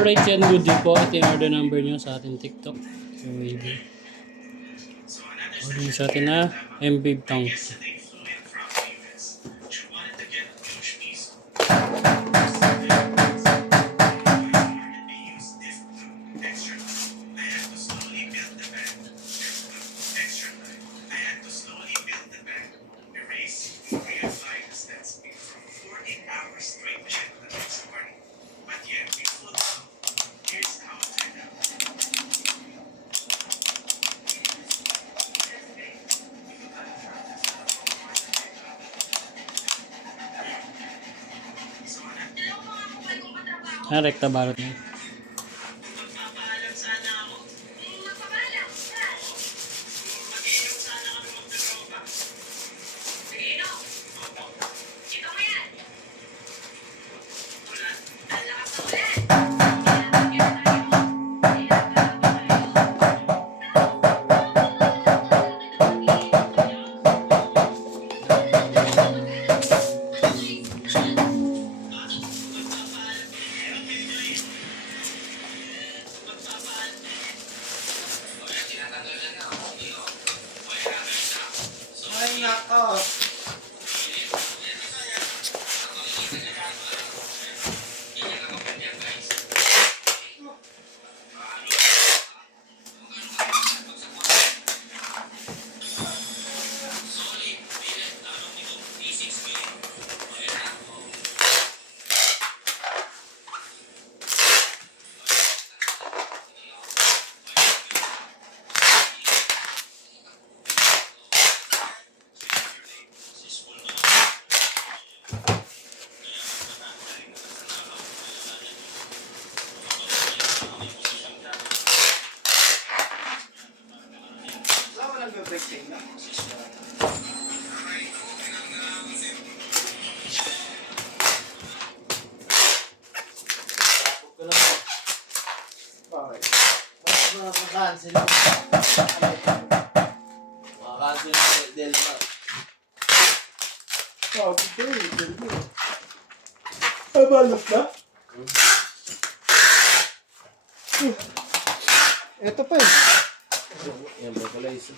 Alright yan, good day po. Ito yung order number nyo sa ating TikTok. So, maybe. Order nyo sa atin na MB Tank. Rekta balot na. Ay, nako. Cancel na. Cancel na Delta. Oh, ito eh. Balot na? Ito pa eh. Yan ba pala isa?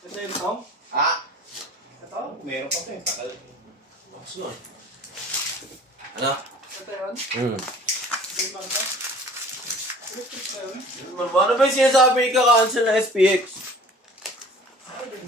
Ito yung Tom? Ah? Ito? Meron pa ito eh. Takal. Box nun. Ano? Ito yun? Hindi ba ito? Electric na yun? Ano ba yung sinasabi ka cancel na SPX? Ay, di